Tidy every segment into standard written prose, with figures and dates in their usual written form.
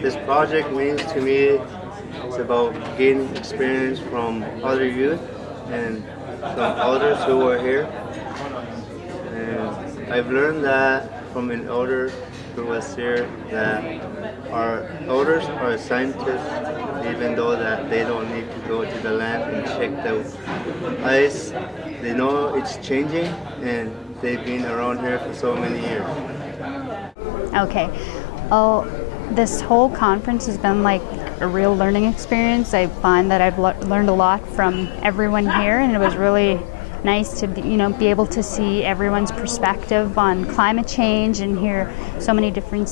this project means to me, it's about gaining experience from other youth and some elders who are here. And I've learned that from an elder who was here that our elders are scientists, even though that they don't need to go to the land and check the ice. They know it's changing, and they've been around here for so many years. Okay. Oh, this whole conference has been like a real learning experience. I find that I've learned a lot from everyone here, and it was really nice to be able to see everyone's perspective on climate change and hear so many different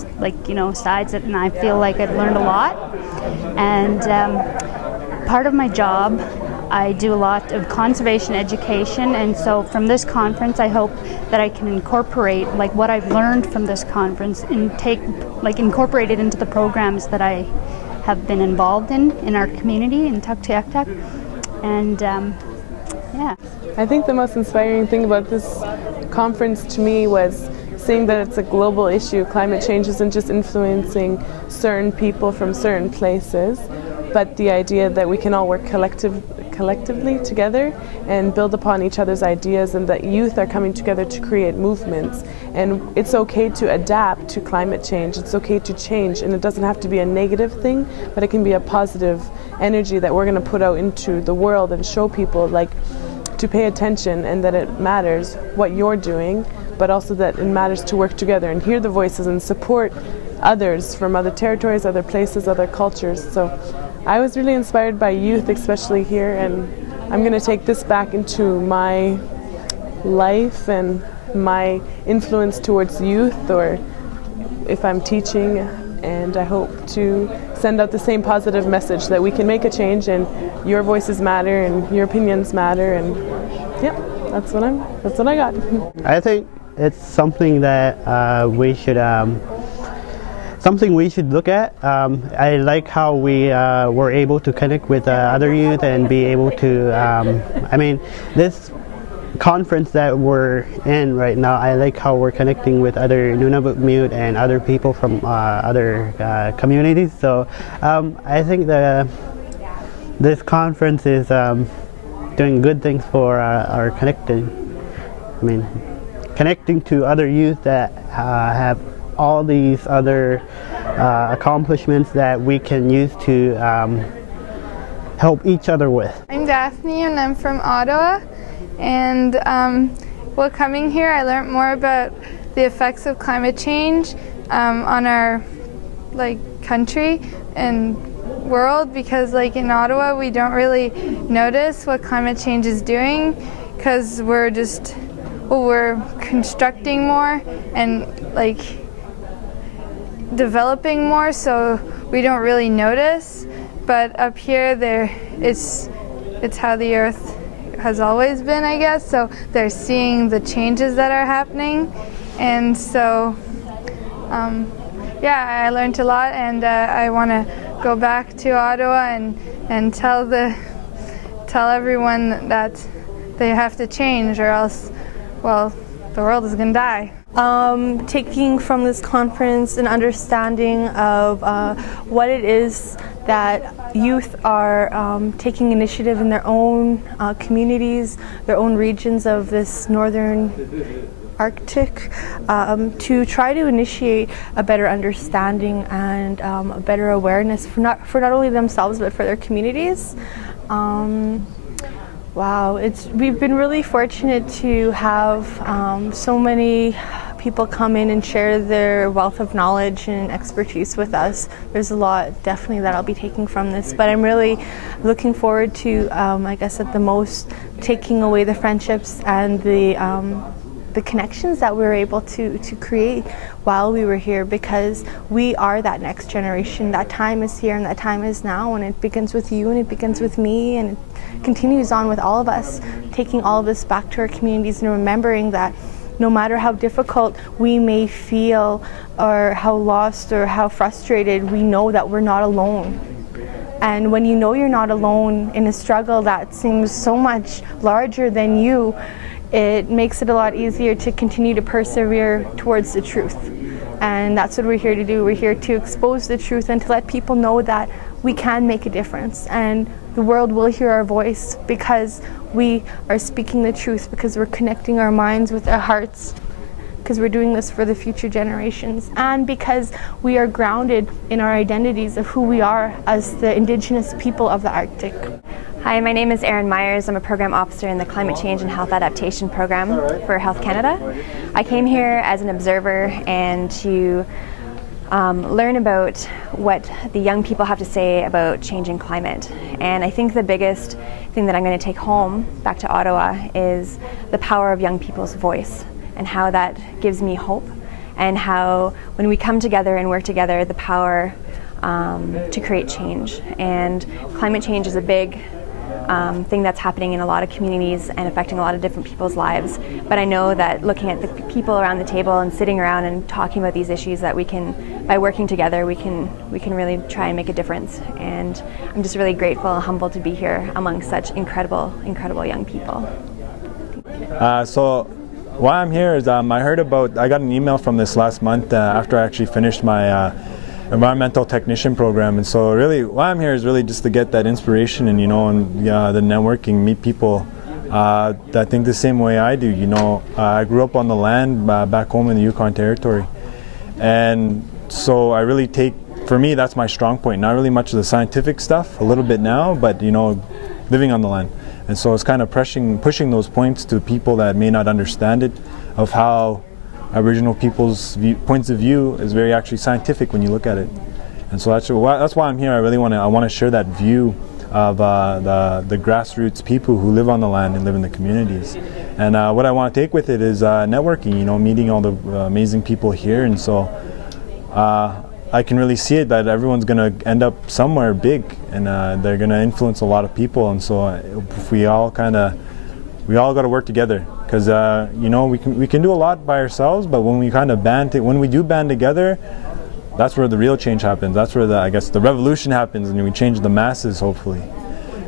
sides, and I feel like I've learned a lot. And part of my job, I do a lot of conservation education, and so from this conference I hope that I can incorporate what I've learned from this conference and incorporate it into the programs that I have been involved in our community in Tuktoyaktuk. And yeah. I think the most inspiring thing about this conference to me was seeing that it's a global issue. Climate change isn't just influencing certain people from certain places, but the idea that we can all work collectively together and build upon each other's ideas, and that youth are coming together to create movements. And it's okay to adapt to climate change. It's okay to change, and it doesn't have to be a negative thing, but it can be a positive energy that we're going to put out into the world and show people to pay attention, and that it matters what you're doing, but also that it matters to work together and hear the voices and support others from other territories, other places, other cultures. So I was really inspired by youth, especially here, and I'm going to take this back into my life and my influence towards youth, or if I'm teaching, and I hope to send out the same positive message that we can make a change, and your voices matter and your opinions matter, and yeah, that's what I got. I think it's something that we should look at. I like how we were able to connect with other youth and be able to, this conference that we're in right now, I like how we're connecting with other Nunavut Mute and other people from other communities. So I think this conference is doing good things for our connecting to other youth that have all these other accomplishments that we can use to help each other with. I'm Daphne, and I'm from Ottawa, and while coming here I learned more about the effects of climate change on our country and world, because in Ottawa we don't really notice what climate change is doing, because we're constructing more and developing more, so we don't really notice. But up here, it's how the earth has always been, I guess. So they're seeing the changes that are happening, and so yeah, I learned a lot, and I want to go back to Ottawa and tell everyone that they have to change, or else, well, the world is going to die. Taking from this conference an understanding of what it is that youth are taking initiative in their own communities, their own regions of this northern Arctic, to try to initiate a better understanding and a better awareness for not only themselves but for their communities. Wow, we've been really fortunate to have so many people come in and share their wealth of knowledge and expertise with us. There's a lot definitely that I'll be taking from this, but I'm really looking forward to, I guess at the most, taking away the friendships and the connections that we were able to create while we were here, because we are that next generation. That time is here and that time is now, and it begins with you and it begins with me, and it continues on with all of us, taking all of this back to our communities and remembering that no matter how difficult we may feel, or how lost or how frustrated, we know that we're not alone. And when you know you're not alone in a struggle that seems so much larger than you, it makes it a lot easier to continue to persevere towards the truth. And that's what we're here to do. We're here to expose the truth and to let people know that we can make a difference, and the world will hear our voice because we are speaking the truth, because we're connecting our minds with our hearts, because we're doing this for the future generations, and because we are grounded in our identities of who we are as the Indigenous people of the Arctic. Hi, my name is Erin Myers. I'm a program officer in the Climate Change and Health Adaptation Program for Health Canada. I came here as an observer and to learn about what the young people have to say about changing climate. And I think the biggest thing that I'm going to take home back to Ottawa is the power of young people's voice, and how that gives me hope, and how when we come together and work together, the power to create change. And climate change is a big thing that's happening in a lot of communities and affecting a lot of different people's lives. But I know that looking at the people around the table and sitting around and talking about these issues, that we can, by working together, we can really try and make a difference. And I'm just really grateful and humbled to be here among such incredible young people. So why I'm here is I got an email from this last month after I actually finished my environmental technician program, and so really why I'm here is really just to get that inspiration and the networking, meet people that think the same way I do. I grew up on the land back home in the Yukon Territory, and so I really for me that's my strong point. Not really much of the scientific stuff, a little bit now, but living on the land. And so it's kind of pushing those points to people that may not understand it, of how Aboriginal people's points of view is very actually scientific when you look at it. And so that's why I'm here. I want to share that view of the grassroots people who live on the land and live in the communities. And what I want to take with it is networking, meeting all the amazing people here. And so I can really see it that everyone's going to end up somewhere big, and they're going to influence a lot of people. And so if we all got to work together, because we can do a lot by ourselves, but when we when we do band together, that's where the real change happens. That's where the revolution happens, and we change the masses, hopefully.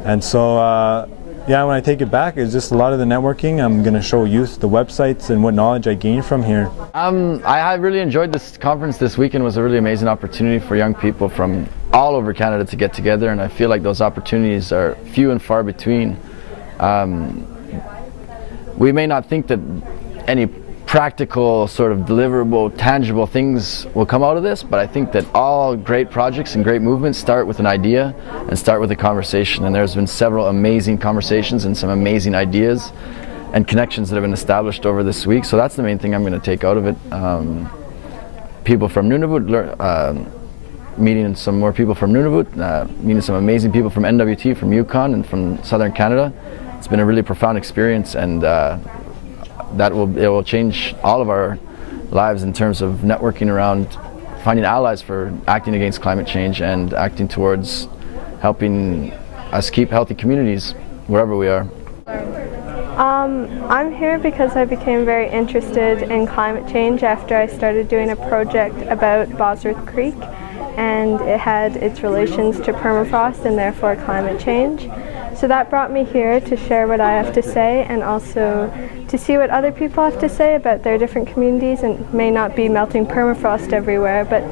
And so when I take it back, it's just a lot of the networking. I'm going to show youth the websites and what knowledge I gained from here. I really enjoyed this conference this weekend. It was a really amazing opportunity for young people from all over Canada to get together, and I feel like those opportunities are few and far between. We may not think that any practical, sort of deliverable, tangible things will come out of this, but I think that all great projects and great movements start with an idea and start with a conversation. And there's been several amazing conversations and some amazing ideas and connections that have been established over this week. So that's the main thing I'm going to take out of it. People from Nunavut, meeting some more people from Nunavut, meeting some amazing people from NWT, from Yukon, and from Southern Canada. It's been a really profound experience, and it will change all of our lives in terms of networking around finding allies for acting against climate change and acting towards helping us keep healthy communities wherever we are. I'm here because I became very interested in climate change after I started doing a project about Bosworth Creek, and it had its relations to permafrost and therefore climate change. So that brought me here to share what I have to say, and also to see what other people have to say about their different communities. And it may not be melting permafrost everywhere, but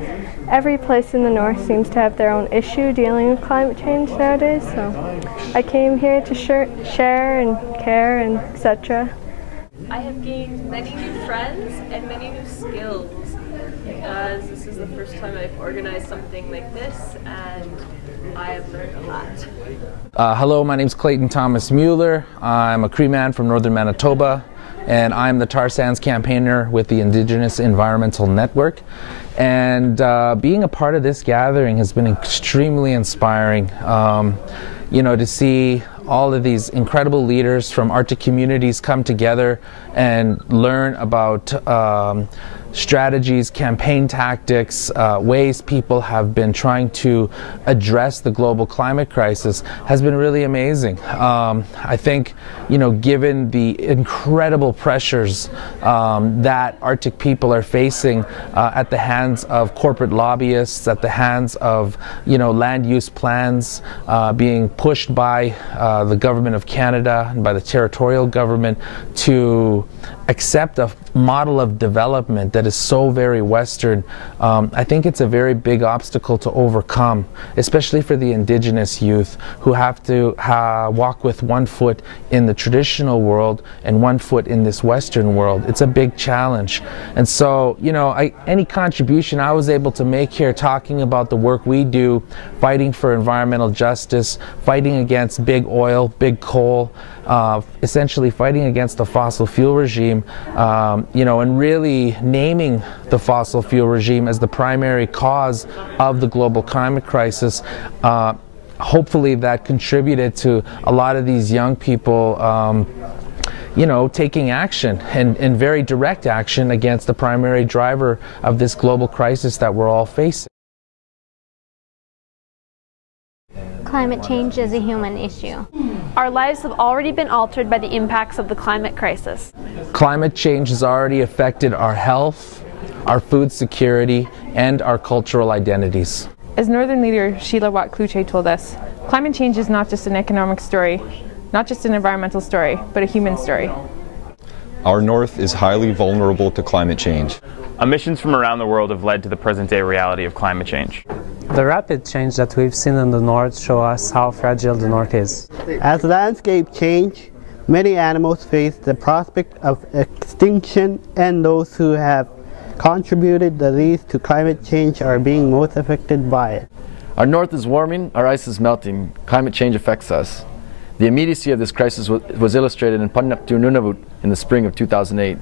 every place in the north seems to have their own issue dealing with climate change nowadays. So I came here to share and care and etc. I have gained many new friends and many new skills, because this is the first time I've organized something like this, and I have learned a lot. Hello, my name is Clayton Thomas Mueller. I'm a Cree man from northern Manitoba, and I'm the tar sands campaigner with the Indigenous Environmental Network. And being a part of this gathering has been extremely inspiring. To see all of these incredible leaders from Arctic communities come together and learn about strategies, campaign tactics, ways people have been trying to address the global climate crisis has been really amazing. I think, given the incredible pressures that Arctic people are facing at the hands of corporate lobbyists, at the hands of, land use plans being pushed by the government of Canada and by the territorial government to accept a model of development that is so very Western, I think it's a very big obstacle to overcome, especially for the indigenous youth who have to walk with one foot in the traditional world and one foot in this Western world. It's a big challenge. And so, you know, any contribution I was able to make here talking about the work we do, fighting for environmental justice, fighting against big oil, big coal, essentially fighting against the fossil fuel regime, you know, and really naming the fossil fuel regime as the primary cause of the global climate crisis. Hopefully that contributed to a lot of these young people you know, taking action and very direct action against the primary driver of this global crisis that we're all facing. Climate change is a human issue. Our lives have already been altered by the impacts of the climate crisis. Climate change has already affected our health, our food security, and our cultural identities. As Northern leader Sheila Watt-Kluche told us, climate change is not just an economic story, not just an environmental story, but a human story. Our North is highly vulnerable to climate change. Emissions from around the world have led to the present-day reality of climate change. The rapid change that we've seen in the North show us how fragile the North is. As landscape change, many animals face the prospect of extinction, and those who have contributed the least to climate change are being most affected by it. Our North is warming, our ice is melting, climate change affects us. The immediacy of this crisis was illustrated in Nunavut in the spring of 2008.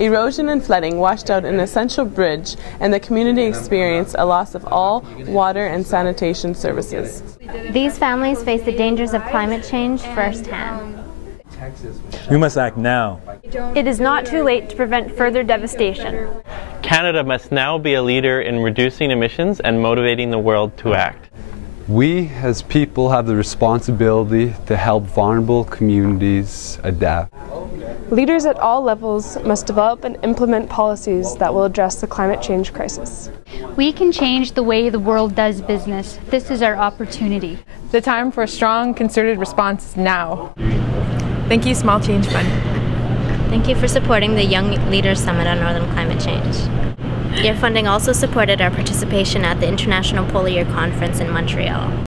Erosion and flooding washed out an essential bridge, and the community experienced a loss of all water and sanitation services. These families face the dangers of climate change firsthand. We must act now. It is not too late to prevent further devastation. Canada must now be a leader in reducing emissions and motivating the world to act. We as people have the responsibility to help vulnerable communities adapt. Leaders at all levels must develop and implement policies that will address the climate change crisis. We can change the way the world does business. This is our opportunity. The time for a strong, concerted response is now. Thank you, Small Change Fund. Thank you for supporting the Young Leaders Summit on Northern Climate Change. Your funding also supported our participation at the International Polar Year Conference in Montreal.